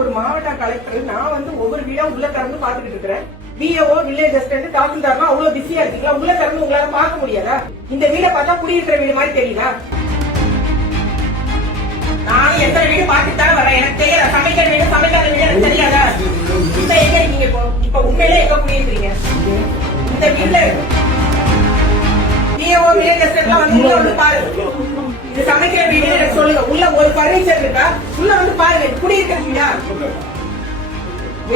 ஒரு மாவட்ட கலெக்டர் நான் வந்து ஒவ்வொரு வீடா உள்ள திறந்து பாத்துக்கிட்டு இருக்கிறேன். பிஏஓ வில்லேஜ் அசிஸ்டன்ட் தாசில்தார்னா அவ்வளவு பிஸியா இருக்கீங்களா? உள்ள திறந்து உங்களால பார்க்க முடியாதா? இந்த வீடை பார்த்தா குடியிருக்கிற வீடு மாதிரி தெரியுதா? நானும் எத்தனை வீடு பார்த்துட்டு தானே வரேன் எனக்கு தெரியல. சமைக்கிற வீடு சமைக்காத வீடு எனக்கு தெரியாதா? இப்ப எங்க இருக்கீங்க இப்போ? இப்ப உண்மையிலே எங்க குடியிருக்கிறீங்க? இந்த வீட்டுல பிஏஓ வில்லேஜ் அசிஸ்டன்ட்லாம் வந்து உள்ள வந்து பாரு இது சமைக்கிற வீடு எனக்கு சொல்லுங்க. உள்ள ஒரு பர்னிச்சர் இருக்கா? உள்ள வந்து பாருங்க. இது குடியிருக்கிற வீடா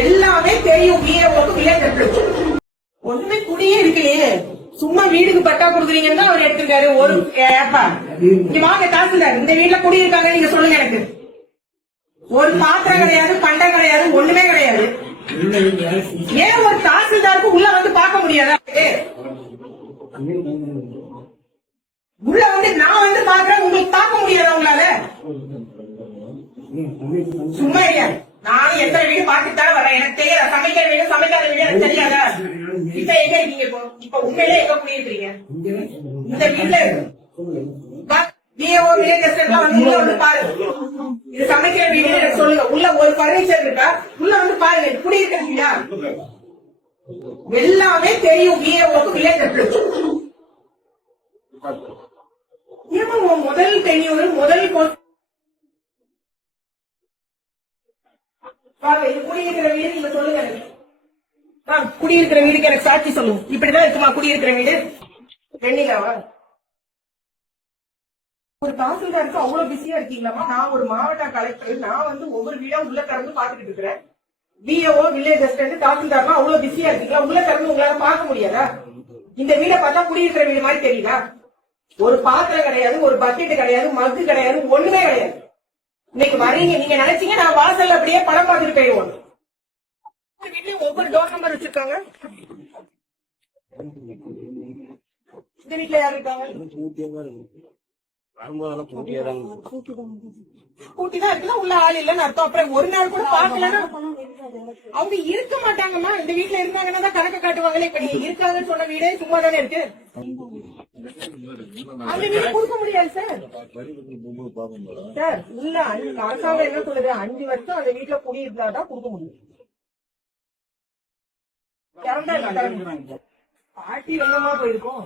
எல்லாமே தெரியும். பிஏஓக்கு வில்லேஜ் ஒண்ணுமே குடியே இருக்கலையே. சும்மா வீடுக்கு பட்டா கொடுக்குறீங்கன்னு தான் அவர் எடுத்திருக்காரு. ஒரு ஏப்பா. இங்க வாங்க தாசில்தார். இந்த வீட்டுல குடியிருக்காங்க நீங்க சொல்லுங்க எனக்கு. ஒரு பாத்திரம் கிடையாது பண்டம் கிடையாது ஒண்ணுமே கிடையாது. ஏன் ஒரு தாசில்தாருக்கு உள்ள வந்து பார்க்க முடியாதா? வந்து நான் வந்து பாக்குறேன் உங்களுக்கு பார்க்க முடியாதா உங்களால? சும்மா இல்லையா நானும் எத்தனை வீடு பாத்துட்டு தான் வரேன் எனக்கு தெரியல சமைக்கிற வீடு சமைக்காத வீடு எனக்கு தெரியாதா? இப்ப எங்க இருக்கீங்க இப்போ? இப்ப உண்மையிலே எங்க குடியிருக்கிறீங்க? இந்த வீட்டுல வந்து உள்ள வந்து இது சமைக்கிற வீடு எனக்கு சொல்லுங்க. உள்ள ஒரு பர்னிச்சர் இருக்கா? உள்ள வந்து பாருங்க. இது எல்லாமே தெரியும். பிஏஓக்கு வில்லேஜ் உன் முதல் டென்யூர் முதல் குடியிருக்கிற வீடு நீங்க சொல்லுங்க. குடியிருக்கிற வீடுக்கு எனக்கு சாட்சி சொல்லுங்க. இப்படிதான் இருக்குமா குடியிருக்கிற வீடு? வெண்ணிலாவா? ஒரு தாசில்தாருக்கு அவ்வளவு பிஸியா இருக்கீங்களாமா நான் ஒரு மாவட்ட கலெக்டர் நான் வந்து ஒவ்வொரு வீடா உள்ள திறந்து பாத்துக்கிட்டு இருக்கிறேன். பிஓ வில்லேஜ் அசிஸ்டன்ட் தாசில்தார்லாம் அவ்வளவு பிஸியா இருக்கீங்களா? உள்ள திறந்து உங்களால பாக்க முடியாதா? இந்த வீடை பார்த்தா குடியிருக்கிற வீடு மாதிரி தெரியுதா? ஒரு பாத்திரம் கிடையாது ஒரு பக்கெட் கிடையாது மக்கு கிடையாது ஒண்ணுமே கிடையாது. இன்னைக்கு வரீங்க நீங்க நினைச்சீங்க நான் வாசல்ல அப்படியே படம் பார்த்துட்டு போயிடுவோம். வீட்லயும் ஒவ்வொரு டோர் நம்பர் வச்சிருக்காங்க. இந்த வீட்ல யாரு இருக்காங்க? வரும்போதெல்லாம் பூட்டியே தான் கூட்டி தான் இருக்குன்னா உள்ள ஆள் இல்லைன்னு அர்த்தம். அப்புறம் ஒரு நாள் கூட பாக்கலன்னா அவங்க இருக்க மாட்டாங்கம்மா. இந்த வீட்ல இருந்தாங்கன்னா தான் கணக்கு காட்டுவாங்களே. இப்ப நீங்க இருக்காங்கன்னு சொன்ன வீடே சும்மா தானே இருக்கு. கொடுக்க முடியாது சார் சார் இல்ல அஞ்சு- அரசாங்கம் என்ன சொல்லுது? அஞ்சு வருஷம் அந்த வீட்டுல குடியிருந்தாதான் கொடுக்க முடியும். திறந்தா இல்ல, பாட்டி எங்கம்மா போயிருக்கோம்?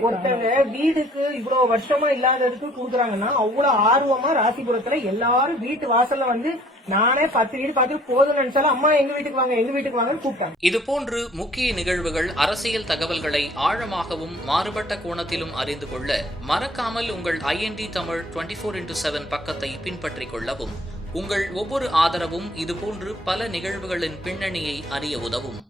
ஒருத்தங்க வீடுக்கு இவ்வளவு வருஷமா இல்லாததுக்கு குடுக்குறாங்கன்னா அவ்வளவு ஆர்வமா ராசிபுரத்துல எல்லாரும் வீட்டு வாசல்ல வந்து நானே பத்து வீடு பார்த்துட்டு போதும்னு நினைச்சாலும் அம்மா எங்க வீட்டுக்கு வாங்க எங்க வீட்டுக்கு வாங்கன்னு கூப்பிட்டாங்க. இதுபோன்று முக்கிய நிகழ்வுகள் அரசியல் தகவல்களை ஆழமாகவும் மாறுபட்ட கோணத்திலும் அறிந்து கொள்ள மறக்காமல் உங்கள் INT Tamil twenty four into seven பக்கத்தை பின்பற்றிக் கொள்ளவும் உங்கள் ஒவ்வொரு ஆதரவும் இதுபோன்று பல நிகழ்வுகளின் பின்னணியை அறிய உதவும்.